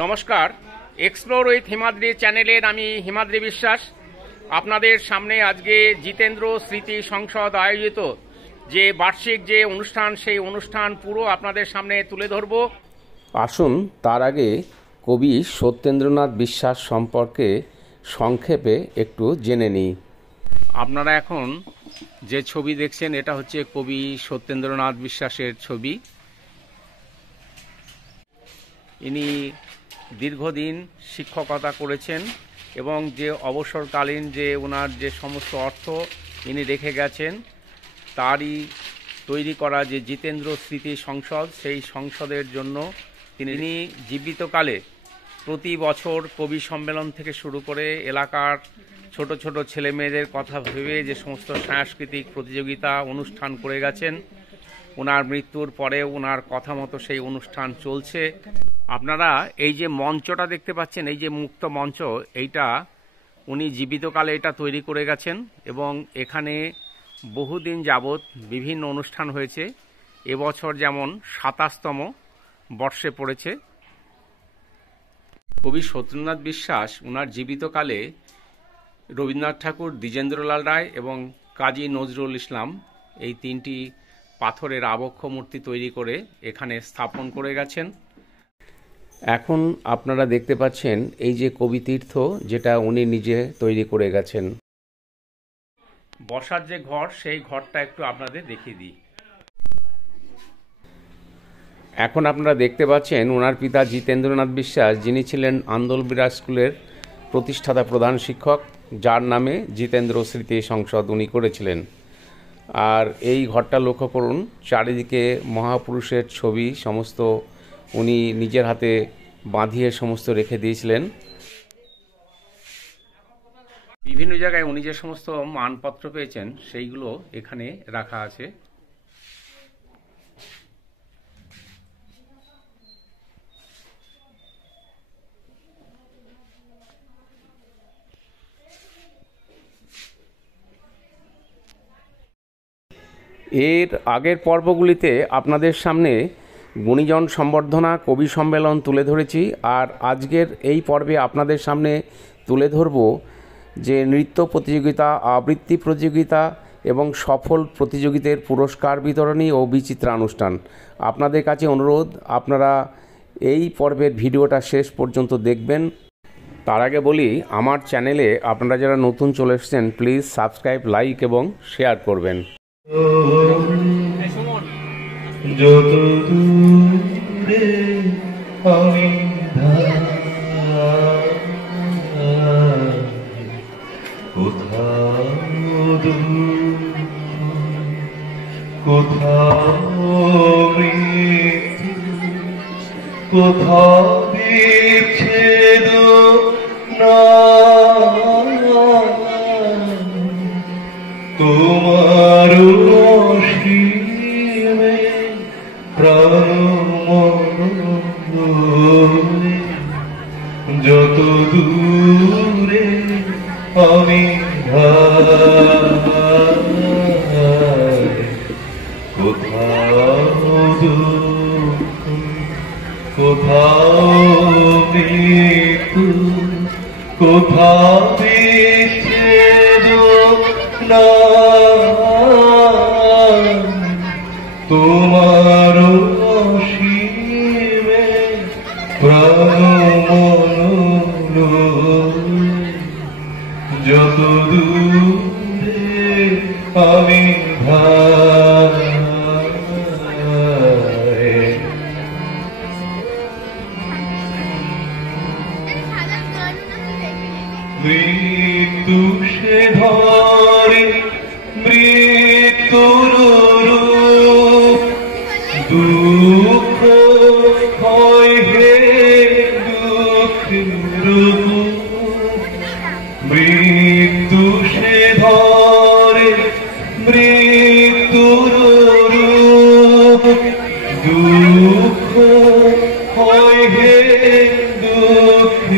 নমস্কার, explore with Himadri চ্যানেলের আমি হিমাদ্রি বিশ্বাস। আপনাদের সামনে আজকে জিতেন্দ্র স্মৃতি সংসদ আয়োজিত যে বার্ষিক যে অনুষ্ঠান, সেই অনুষ্ঠান পুরো আপনাদের সামনে তুলে ধরব। আসুন তার আগে কবি সত্যেন্দ্রনাথ বিশ্বাস সম্পর্কে সংক্ষেপে একটু জেনে নিই। আপনারা এখন যে ছবি দেখছেন এটা হচ্ছে কবি সত্যেন্দ্রনাথ বিশ্বাসের ছবি। ইনি দীর্ঘদিন শিক্ষকতা করেছেন এবং যে অবসরকালীন যে ওনার যে সমস্ত অর্থ ইনি রেখে গেছেন, তারই তৈরি করা যে জিতেন্দ্র স্মৃতি সংসদ, সেই সংসদের জন্য তিনি জীবিতকালে প্রতি বছর কবি সম্মেলন থেকে শুরু করে এলাকার ছোট ছোট ছেলে মেয়েদের কথা ভেবে যে সমস্ত সাংস্কৃতিক প্রতিযোগিতা অনুষ্ঠান করে গেছেন। ওনার মৃত্যুর পরে ওনার কথা মতো সেই অনুষ্ঠান চলছে। আপনারা এই যে মঞ্চটা দেখতে পাচ্ছেন, এই যে মুক্ত মঞ্চ, এইটা উনি জীবিতকালে এটা তৈরি করে গেছেন এবং এখানে বহুদিন যাবৎ বিভিন্ন অনুষ্ঠান হয়েছে। এবছর যেমন ২৭তম বর্ষে পড়েছে। কবি সত্যেন্দ্রনাথ বিশ্বাস ওনার জীবিতকালে রবীন্দ্রনাথ ঠাকুর, দ্বিজেন্দ্রলাল রায় এবং কাজী নজরুল ইসলাম এই তিনটি পাথরের আবক্ষ মূর্তি তৈরি করে এখানে স্থাপন করে গেছেন। এখন আপনারা দেখতে পাচ্ছেন এই যে কবিতীর্থ, যেটা উনি নিজে তৈরি করে গেছেন। বসার যে ঘর, সেই ঘরটা একটু আপনাদের দেখিয়ে দিই। এখন আপনারা দেখতে পাচ্ছেন ওনার পিতা জিতেন্দ্রনাথ বিশ্বাস, যিনি ছিলেন আন্দোলবিরাট স্কুলের প্রতিষ্ঠাতা প্রধান শিক্ষক, যার নামে জিতেন্দ্র স্মৃতি সংসদ উনি করেছিলেন। আর এই ঘরটা লক্ষ্য করুন, চারিদিকে মহাপুরুষের ছবি সমস্ত উনি নিজের হাতে বাঁধিয়ে সমস্ত রেখে দিয়েছিলেন। বিভিন্ন জায়গায় উনি যে সমস্ত মানপত্র পেয়েছেন সেইগুলো এখানে রাখা আছে। এর আগের পর্বগুলিতে আপনাদের সামনে গুণীজন সম্বর্ধনা, কবি সম্মেলন তুলে ধরেছি। আর আজকের এই পর্বে আপনাদের সামনে তুলে ধরব যে নৃত্য প্রতিযোগিতা, আবৃত্তি প্রতিযোগিতা এবং সফল প্রতিযোগীদের পুরস্কার বিতরণী ও বিচিত্রানুষ্ঠান। আপনাদের কাছে অনুরোধ, আপনারা এই পর্বের ভিডিওটা শেষ পর্যন্ত দেখবেন। তার আগে বলি, আমার চ্যানেলে আপনারা যারা নতুন চলে এসেছেন, প্লিজ সাবস্ক্রাইব, লাইক এবং শেয়ার করবেন। যত দূরে আমি কোথাও কোথাও বিচ্ছেদ না, তোমার যত দূরে আমি কোথাও মৃত্যু, কোথাও বিচ্ছেদ না, তোমার অসীমে প্রাণ যত দূরে আমি মৃত্যু সে ধরে মৃত্যুর রূপ, দুঃখ হয় হে দুঃখ রূপ, মৃত্যু সে ধরে মৃত্যুর রূপ, দুঃখ হয় হে দুঃখ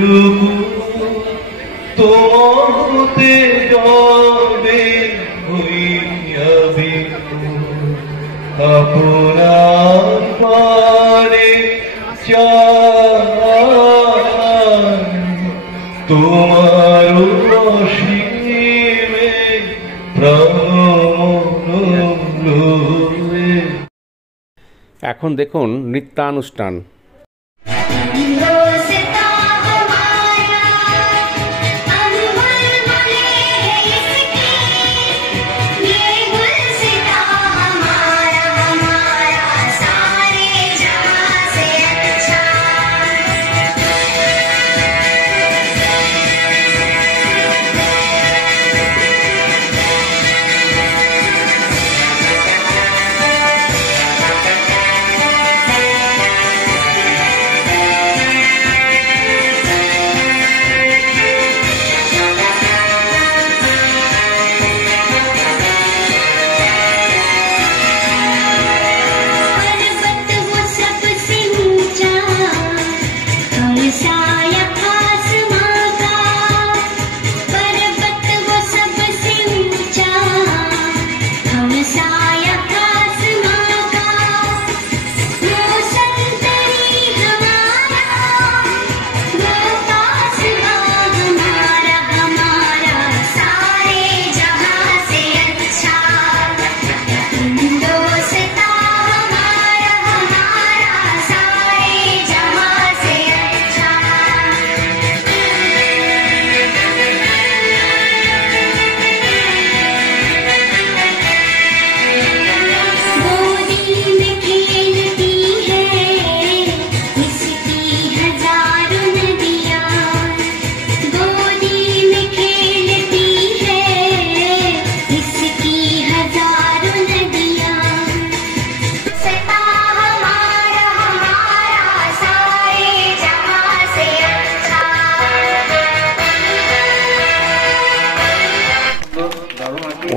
রূপ, তোমাতে যাবে হইয়াবে আপনার পারে চা তোমার অসীমে প্রাণ লয়ে। এখন দেখুন নৃত্যানুষ্ঠান।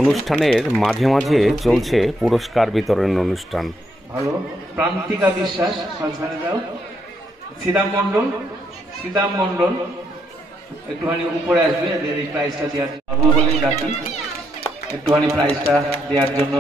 অনুষ্ঠানের মাঝে মাঝে চলছে পুরস্কার বিতরণ অনুষ্ঠান। ভালো। প্রান্তিকা বিশ্বাস মাঝখানে দাও। শ্রীদাম মণ্ডল একটুখানি উপরে আসবে, এদের এই প্রাইজটা দেওয়ার বাবু বলেই ডাকি, একটুখানি প্রাইজটা দেওয়ার জন্য।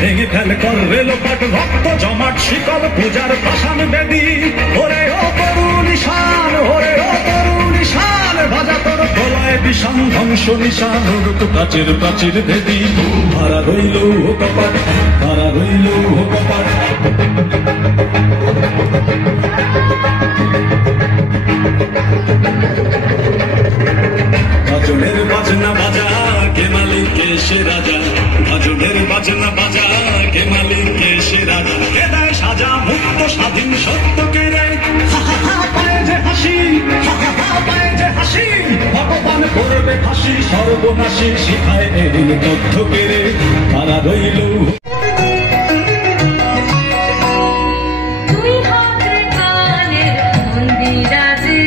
ভেঙে ফেলে কর রেলোপাট রক্ত জমাট শিকল পূজার পাষাণ বেদী। ওরে ও তরুণ ঈশান, ওরে ও তরুণ ঈশান, বাজা তোর গলায় বিষাণ ধ্বংস নিশান। রুক প্রাচীর প্রাচীর ভেদী, ভাড়া রইল ও কপাট, ভাড়া রইল ও কপাট। ভজনের বাজনা বাজা, কে মালিক কে সে রাজা। ভজনের বাজনা বাজা, কে মালিক কে সে রাজা। কে দেয় সাজা মুক্ত স্বাধীন সত্য কে রে। পায়ে যে হাসি, পায়ে যে হাসি, ভগবান করবে ফাঁসি সর্বনাশী। শিখায় এই তথ্য কে রে, তারা রইল। তুই হাতের কানের মন্দিরাজে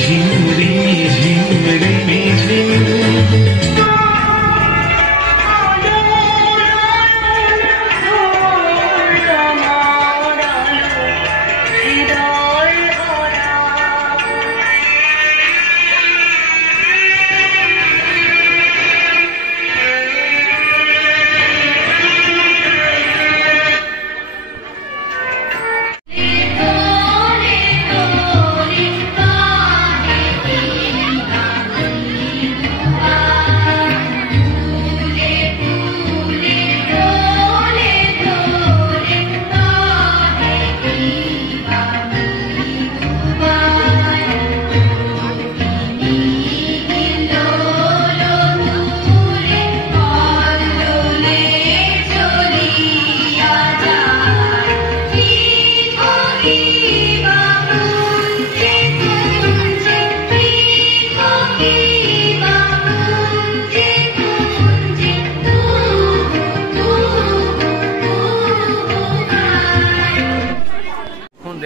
ঝিমরি ঝিমরি ঝিম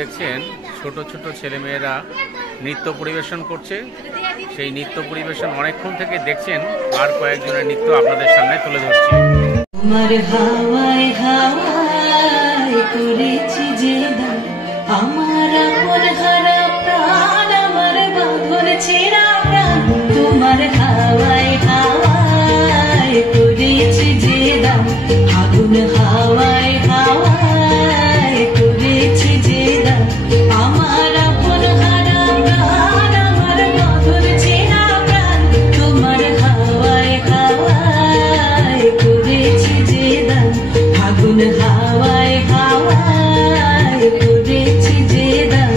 দেখছেন ছোট ছোট ছেলেমেয়েরা নৃত্য পরিবেশন করছে। সেই নৃত্য পরিবেশন অনেকক্ষণ থেকে দেখছেন, আর কয়েকজনের নৃত্য আপনাদের সামনে তুলে ধরছি। আমার হাওয়ায় হাওয়ায় করেছি যে দান, আমার আপন হারা প্রাণ, আমার বাঁধন ছেঁড়া প্রাণ। তোমার হাওয়ায় হাওয়ায় করেছি যে দান, আগুন হাওয়ায় হাওয়ায় করেছি যে দান, আমার আপন হারা প্রাণ, আমার বাঁধন ছেঁড়া প্রাণ। তোমার হাওয়ায় হাওয়ায় করেছি যে দান, আগুন হাওয়ায় হাওয়ায় করেছি যে দান।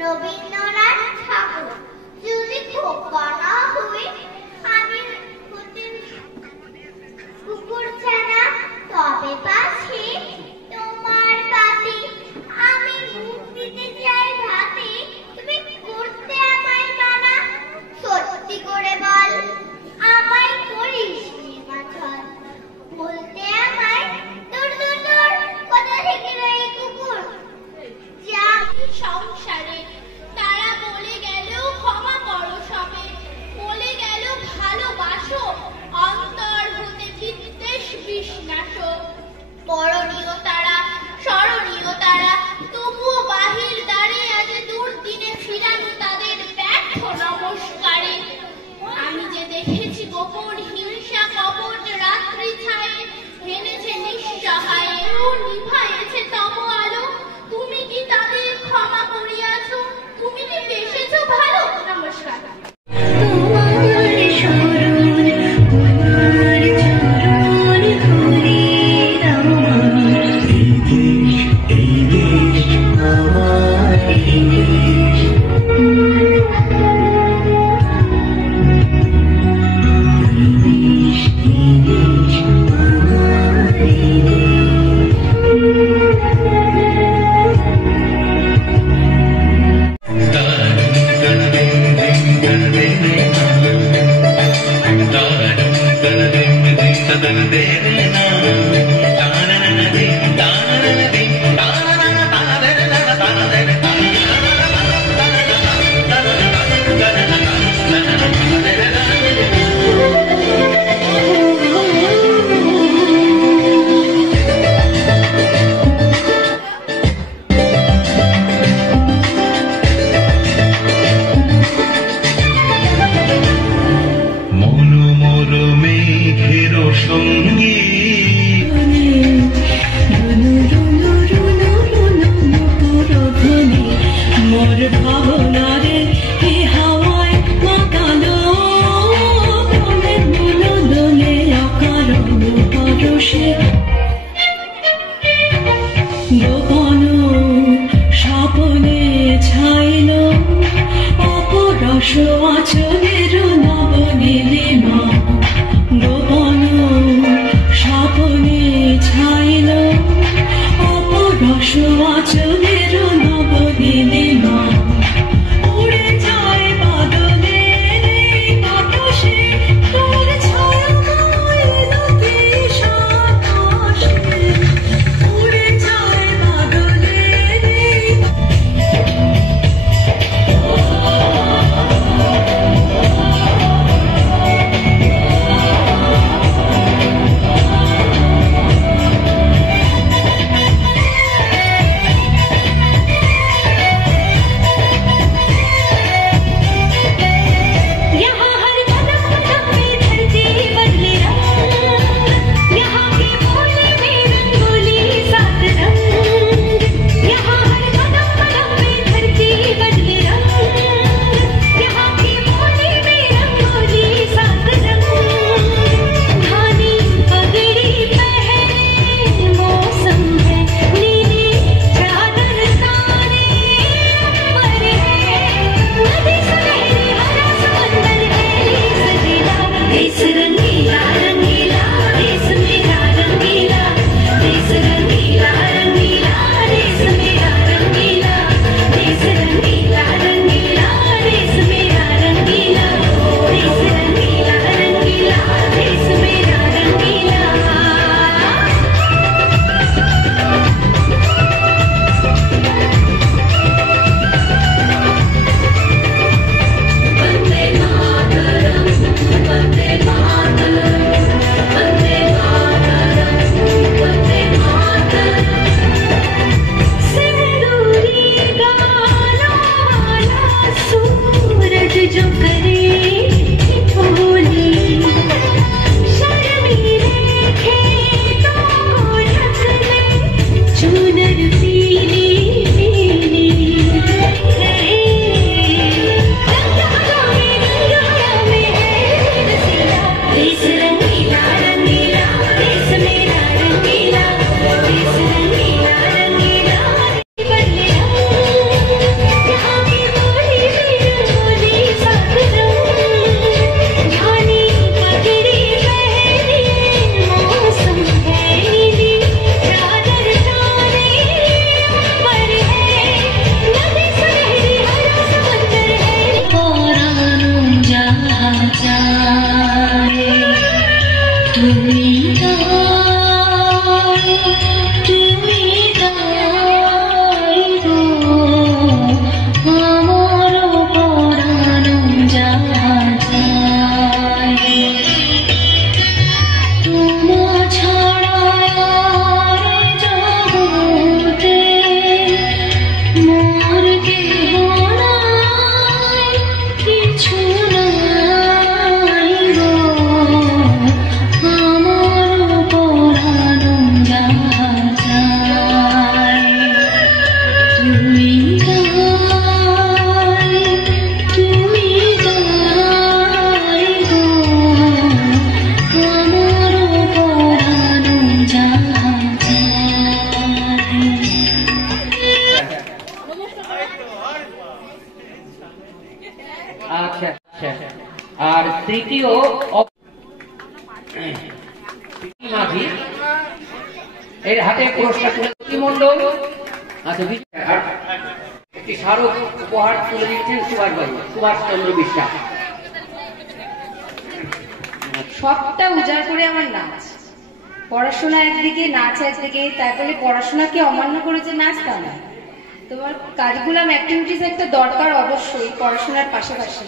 রবীন্দ্রনাথ ঠাকুর। যদি খোকা না হই আমি কুকুর ছানা, তবে পাছি তোমার পাতি। আমি মুখ দিতে চাই ভাতি, তুমি করতে আমায় মানা। সত্যি করে বল আমায় করিস মাছল, বলতে আমায় দূর দূর দূর কোথা থেকে রে কুকুর। যা সংসারে তারা বলে গেল ক্ষমা করো সবে, বলে গেল ভালোবাসো, অন্তর হতে বিদ্বেষ বিষ্ণাস। করণীয় তারা স্মরণীয় তারা, তবুও বাহির দ্বারে আজ দুর্দিনে ফিরানো তাদের ব্যর্থ নমস্কারে। আমি যে দেখেছি গোপন হিংসা কপট রাত্রি ছায়ে, হেনেছে নিঃসহায় ও নিভাইছে তব আলো। তুমি কি তাদের ক্ষমা করিয়াছ? তুমি কি বেসেছ ভালো? নমস্কার। মোর ভাবনারে হে হাওয়ায় মাতালো আর তৃতীয় মাঝি এর হাতে পুরস্কার তুলে মন্ডল। আচ্ছা, একটি স্মারক উপহার তুলে দিচ্ছেন সুভাষ চন্দ্র বিশ্বাস। সবটা উজাড় করে আমার নাচ, পড়াশোনা একদিকে, নাচ একদিকে। তাই বলে পড়াশোনাকে অমান্য করেছে নাচ তা না। তোমার কারিকুলাম অ্যাক্টিভিটিস একটা দরকার অবশ্যই পড়াশোনার পাশাপাশি।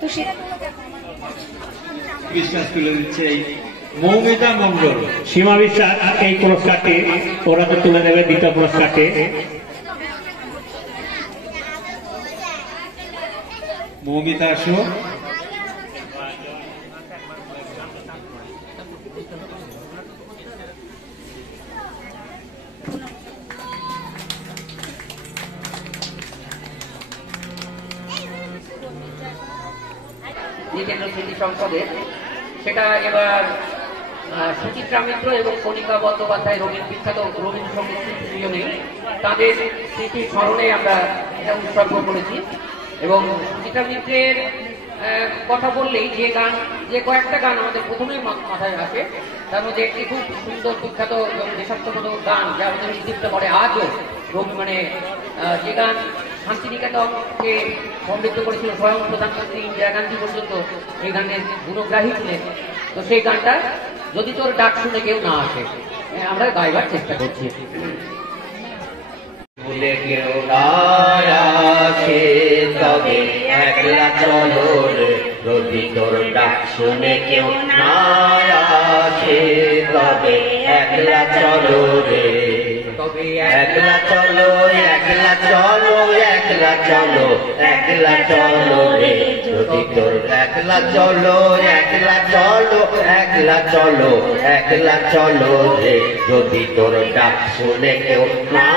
তো সে বিশ্বাস তুলে দিচ্ছে এই মৌমিতা মন্ডল। সীমা বিশ্বাস এই পুরস্কারটি ওরাকে তুলে দেবে, দ্বিতীয় পুরস্কারটি। মৌমিতা আসো। কেন্দ্র স্মৃতি সংসদের সেটা এবার সুচিত্রা মিত্র এবং কণিকা বন্দ্যোপাধ্যায় বিখ্যাত রবীন্দ্রসঙ্গীত দুজনেই তাদের স্মৃতির স্মরণে আমরা এটা উৎসর্গ করেছি। এবং সুচিত্রা মিত্রের কথা বললেই যে কয়েকটা গান আমাদের প্রথমেই মাথায় আসে, তার মধ্যে একটি খুব সুন্দর বিখ্যাত এবং দেশাত্মবোধক গান যা আমাদের উদ্দীপ্ত করে আজও, মানে যে গান শান্তিনিকেতনকে সমৃদ্ধ করেছিল স্বয়ং প্রধানমন্ত্রী ইন্দিরা গান্ধী পর্যন্ত এই গানের গুণগ্রাহী ছিলেন। তো সেই গানটা যদি তোর ডাক শুনে কেউ না আসে, আমরা গাইবার চেষ্টা করছি। ভুলে কেউ না আসে তবে একলা চলো রে, যদি তোর ডাক শুনে কেউ না আসে তবে একলা চলো রে, তবে একলা চলো, একলা চলো, একলা চলো, একলা চলো রে, যদি তোর একলা চলো, একলা চলো, একলা চলো, একলা চলো রে, যদি তোর ডাক শুনে কেউ না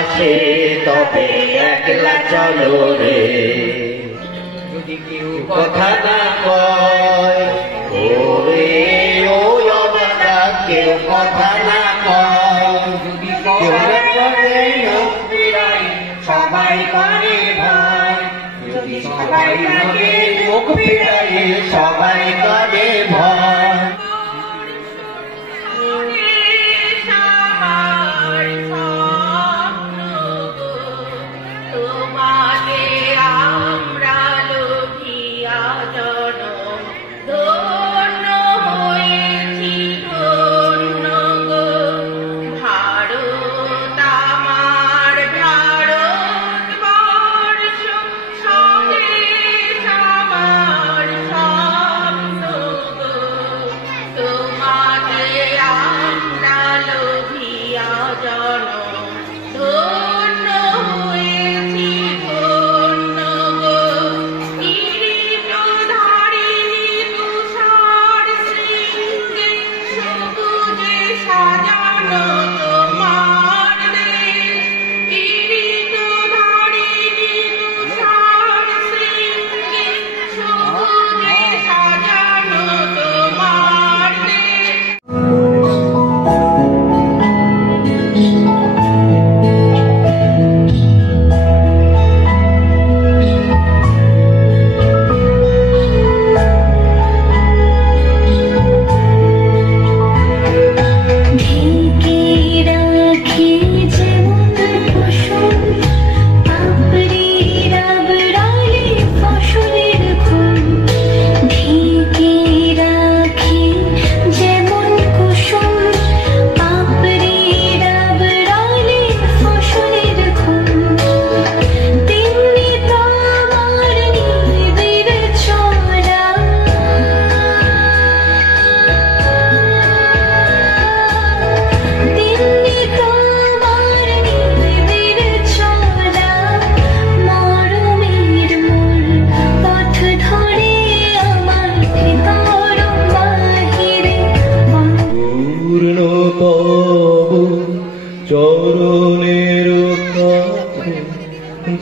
আসে তবে একলা চলো রে। যদি কেউ কথা না কয় ওরে ও অবাদা, কেউ কথা না কয়, যদি সবাই করে ভয়, যদি সবাই করে মুখ ফিরাই সবাই করে ভয়।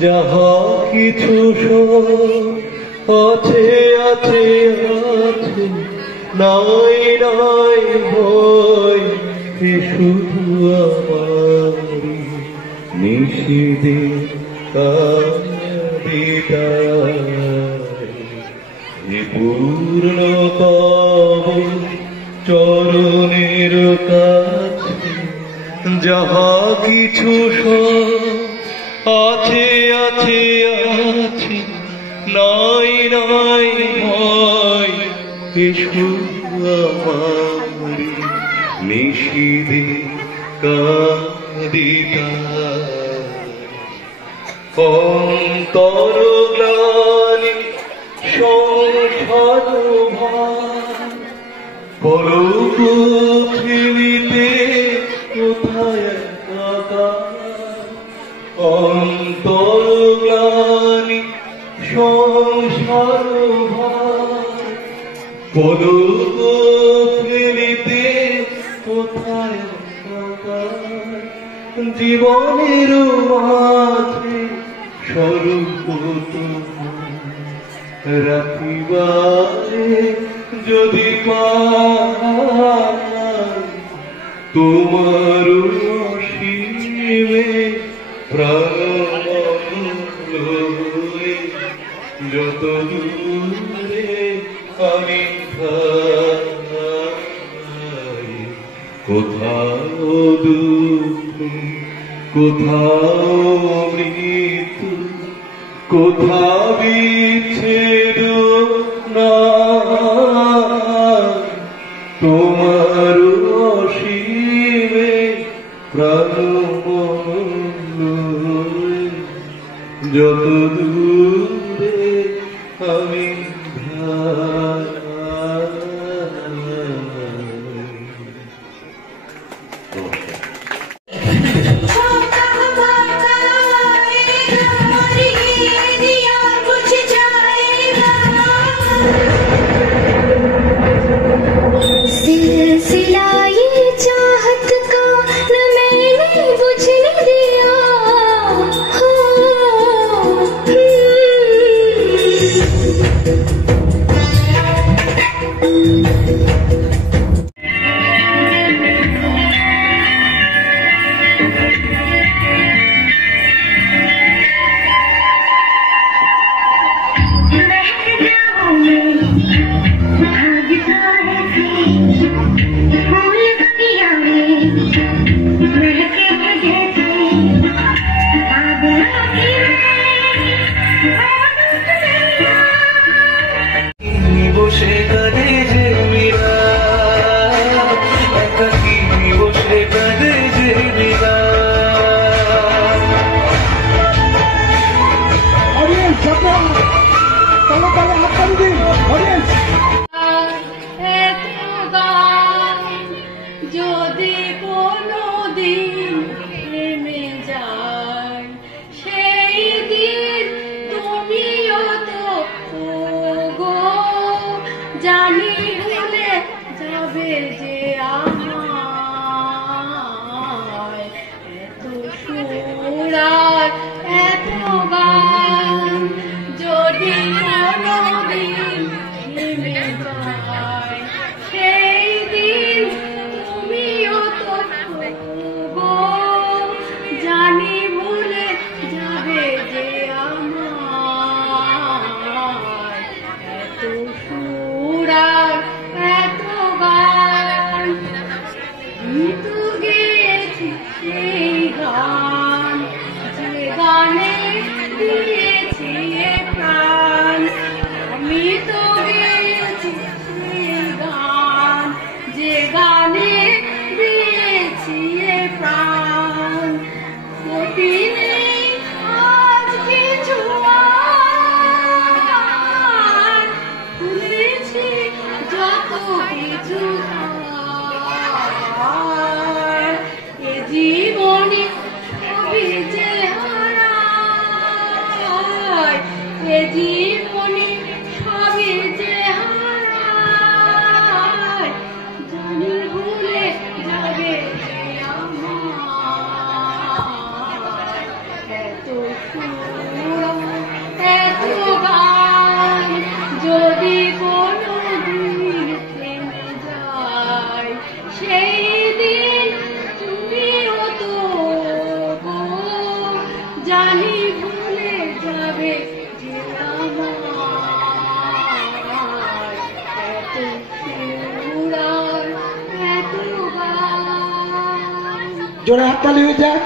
যাহা কিছু আছে আছে আছে, নাই নাই ভয়, এ শুধু আমারি নিশিদিন বিদায়, এ পূর্ণ তব চরণের কাছে যাহা কিছু আছে আছে আছে, নাই নাই ভয় এসো আমারি নিশিদে কাঁদিতা। অন্তর গ্লানি সংসার ভার পলক ফেলিতে কোথায় একাকার। অন্তর গ্লানি সংসার ভার পলক ফেলিতে কোথায় একাকার। জীবনের মাঝে স্বরূপ রাখিবারে যদি পাই তোমার অসীমে প্রাণ লয়ে, যত দূরে আমি থাই কোথাও দুঃখ কোথাও মৃত্যু কোথাও বিচ্ছেদ না, তোমার অসীমে প্রাণ যত দূরে আমি যদি কোনো দিন থেমে যায়, সেই দিন তুমিও তো গো জানি ভুলে যাবে যে আমায়। এত সুর আর এত গান যদি কোনো দিন থেমে যায়, সেই দিন তুমিও তো গো জানি ভুলে যাবে যে আমায়। এত সুর আর এত গান কিন্তু গেয়েছি সেই গান, যে গানে দিয়েছি প্রাণ। আমি তো গেয়েছি সেই গান, যে গানে দিয়েছি প্রাণ। ক্ষতি নেই আজ কিছু আর, ভুলেছি যত কিছু আর। এ জীবনে সবই যে হারায়, এ জীবনে সবই যে হারায়, জানি ভুলে যাবে যে আমায়। এত সুর এত গান যদি কোনো দিন থেমে যায়, জোরে হাততালি হয়ে যাক।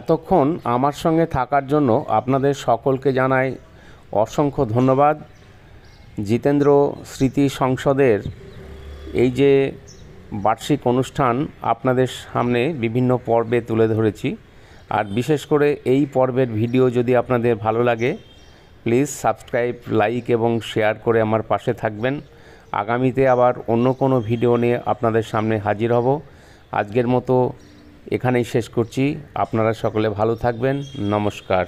এতক্ষণ আমার সঙ্গে থাকার জন্য আপনাদের সকলকে জানাই অসংখ্য ধন্যবাদ। জিতেন্দ্র স্মৃতি সংসদের এই যে বার্ষিক অনুষ্ঠান আপনাদের সামনে বিভিন্ন পর্বে তুলে ধরেছি, আর বিশেষ করে এই পর্বের ভিডিও যদি আপনাদের ভালো লাগে প্লিজ সাবস্ক্রাইব, লাইক এবং শেয়ার করে আমার পাশে থাকবেন। আগামীতে আবার অন্য কোনো ভিডিও নিয়ে আপনাদের সামনে হাজির হব। আজকের মতো এখানেই শেষ করছি। আপনারা সকলে ভালো থাকবেন। নমস্কার।